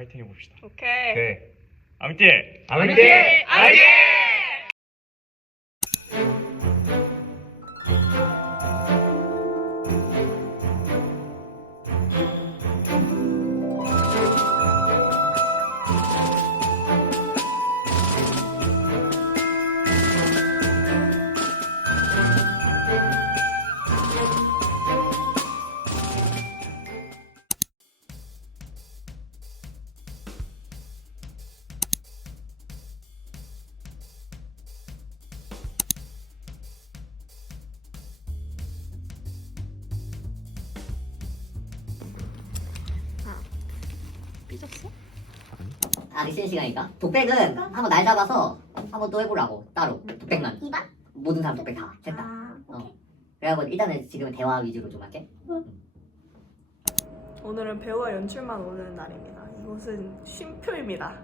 파이팅 해봅시다. 오케이. 오케이. 아미띠! 아미띠! 아미띠! 삐졌어? 아 리슨 시간이니까 독백은 한번 날 잡아서 한번 또 해보라고 따로 독백만 이반? 모든 사람 독백 다 셋다 아, 오케이. 어. 그래갖고 일단은 지금은 대화 위주로 좀 할게 오늘은 배우와 연출만 오는 날입니다. 이곳은 쉼표입니다.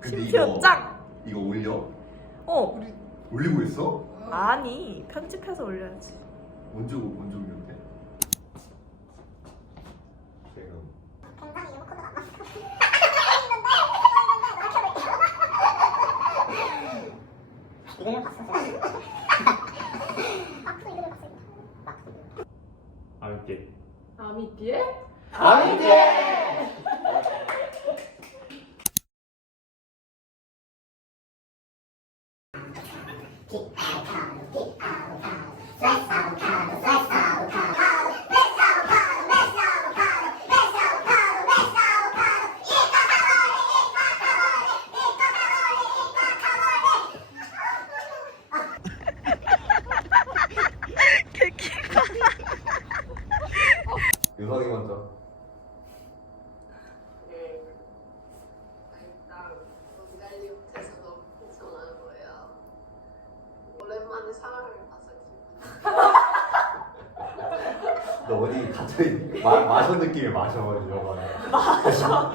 근데 쉼표 이거- 짱! 이거 올려? 어, 올리고 있어? 아니 편집해서 올려야지. 언제 언제 올렸대? 지금 굉장히 리모컨을 안 맞고 이거는 봤어 막수 이들을 봤어요. 아미띠. 아미띠에? 유성이 너 어디 갑자기 마, 마셔 느낌의 마셔 이러고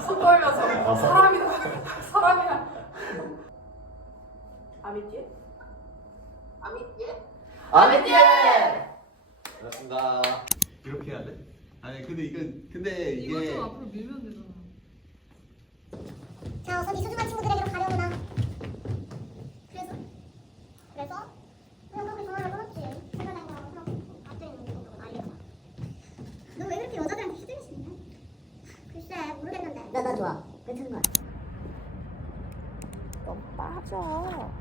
손 떨려서 사람이다 사람이야. 아미띠에? 아미띠에? 아미띠! 반갑습니다. 이렇게 해야 돼? 아니 근데 이건 근데 이게 자, 우선 이 소중한 친구들에게로 가려구나. 그래서? 그래서? 그냥 그렇게 전화를 걸었지. 제가 된 거라고 생각하고 앞에 있는 거 보고 난리가 나. 너 왜 그렇게 여자들한테 시들시냐? 글쎄, 모르겠는데. 나, 나 좋아 괜찮은 거야 너 빠져.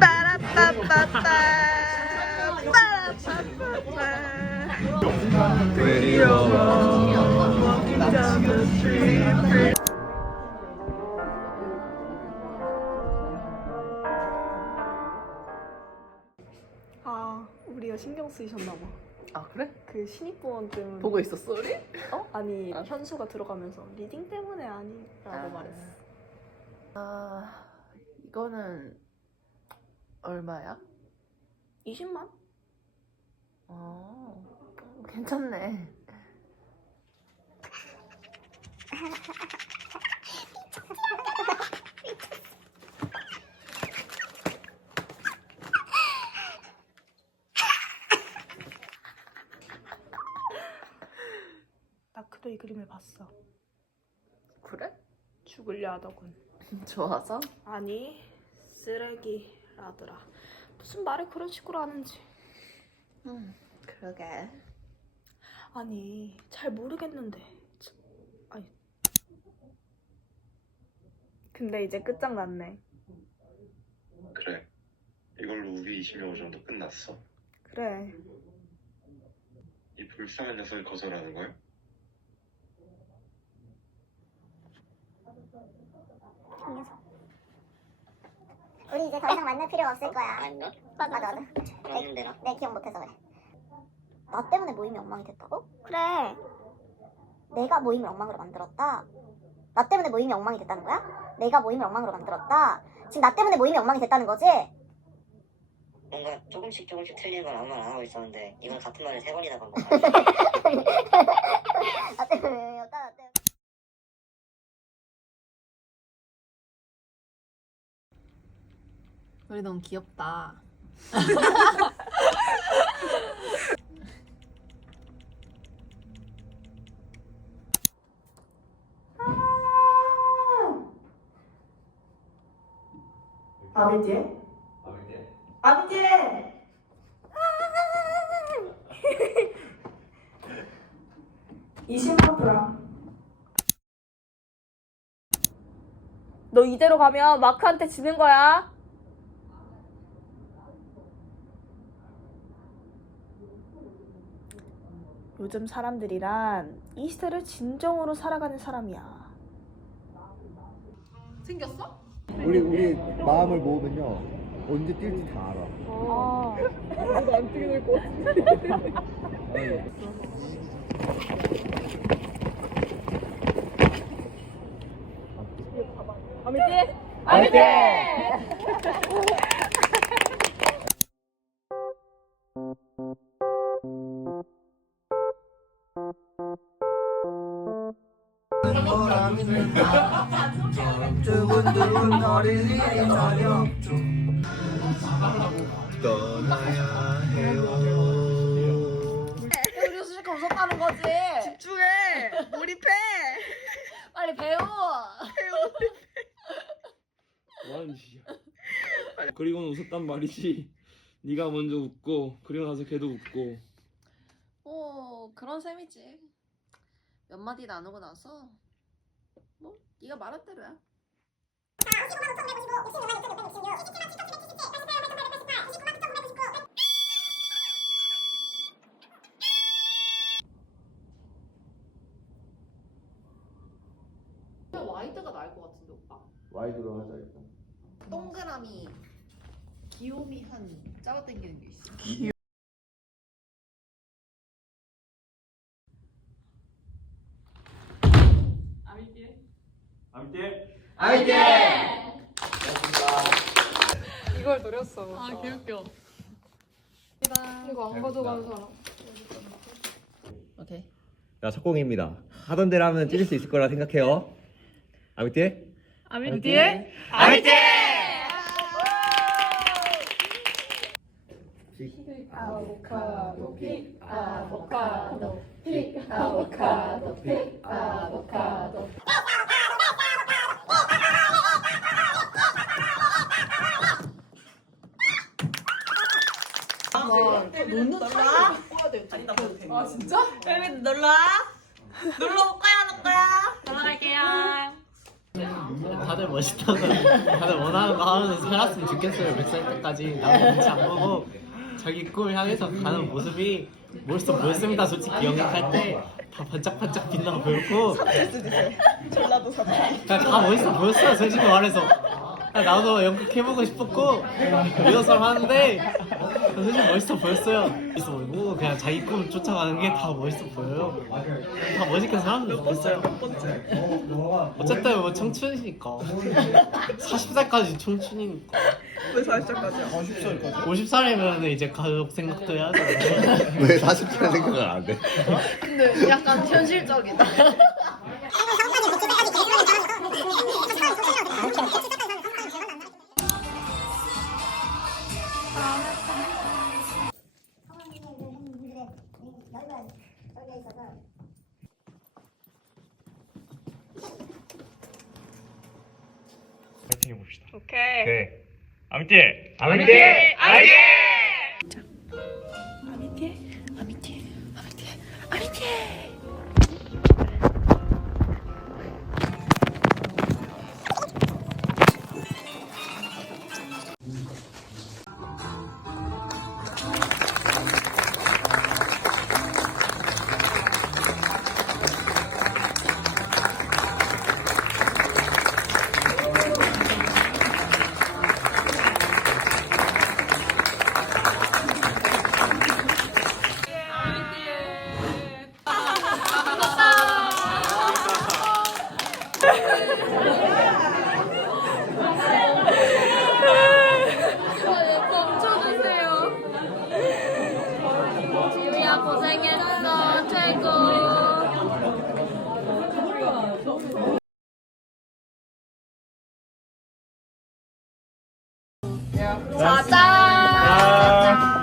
빠라빠빠빠 빠라빠빠빠 아 그래? 그 신입부원 때문에 보고 있었어 우리? 어? 아니 아. 현수가 들어가면서 리딩 때문에 아니라고 아. 말했어. 아 이거는 얼마야? 20만? 어 괜찮네. 이 그림을 봤어. 그래? 죽을려 하더군. 좋아서? 아니 쓰레기라더라. 무슨 말을 그런 식으로 하는지. 응 그러게. 아니 잘 모르겠는데. 참, 아니. 근데 이제 끝장났네. 그래. 이걸로 우리 25점도 끝났어. 그래. 이 불쌍한 녀석을 거절하는 거야? 우리 이제 더 이상 만날 필요 없을 거야. 아닌가? 맞아, 맞아. 되나? 내 기억 못해서 그래. 나 때문에 모임이 엉망이 됐다고? 그래. 내가 모임을 엉망으로 만들었다. 나 때문에 모임이 엉망이 됐다는 거야? 내가 모임을 엉망으로 만들었다. 지금 나 때문에 모임이 엉망이 됐다는 거지? 뭔가 조금씩 조금씩 틀리는 건 아무 말 안 하고 있었는데 이건 같은 말을 세 번이나 반복 나 때문에, 나 때문에. 우리 너무 귀엽다. 아미띠에? 아미띠에! 이십만 프랑. 너 이대로 가면 마크한테 지는 거야. 요즘 사람들이란 이 시대를 진정으로 살아가는 사람이야. 생겼어? 우리 우리 마음을 모으면요 언제 뛸지 다 알아. 아미띠? 아미띠! 두근두근 거릴 일이 전혀 떠나야 해요. 우리 수식가 웃었다는 거지. 집중해! 몰입해! 빨리 배워. 뭐하는 짓이야 그리고는 웃었단 말이지 네가 먼저 웃고 그리고 나서 걔도 웃고 어 그런 셈이지. 몇 마디 나누고 나서 뭐 네가 말한 대로야. 와이드가 나을 것 같은데 오빠. 와이드로 하자 일단. 동그라미 귀요미 한 짜고당기는 게 있어. 이걸 노렸어. 아 개웃겨. 이거 안 가져가는 사람. 오케이. 자, 첫 공입니다. 하던 대로 하면 찔릴 수 있을 거라 생각해요. 아미띠? 아미띠에? 아보카도 픽 아보카도 픽 아보카도 픽 아보카도. 놀라? 아 진짜? 벨벳 놀라? 놀러 올 거야, 안올 거야? 전화할게요. 다들 멋있다고 다들 원하는 거 하면서 살았으면 좋겠어요 몇 살 때까지 나도 눈치 안 보고 자기 꿈을 향해서 가는 모습이 멋있어 보였습니다 솔직히 연극할 때 다 반짝반짝 빛나 보였고 전라도 사투리. 그냥 다 멋있어 보였어요 솔직히 말해서 나도 연극 해보고 싶었고 리허설 하는데 솔직히 멋있어 보였어요. 멋있어 보이고 그냥 자기 꿈 쫓아가는 게 다 멋있어 보여요. 다 멋있게 살았으면 좋겠어요. 어쨌든 뭐 청춘이니까. 40살까지 청춘이니까. 왜 40살까지야? 50살이면 이제 가족 생각도 해야죠 왜 40살 생각을 안 해? 근데 약간 현실적이다. 아미띠! 아미띠! 아미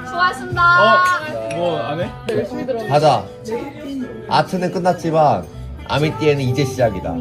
좋았습니다. 어, 뭐 안 해? 가자. 아트는 끝났지만 아미띠에는 이제 시작이다.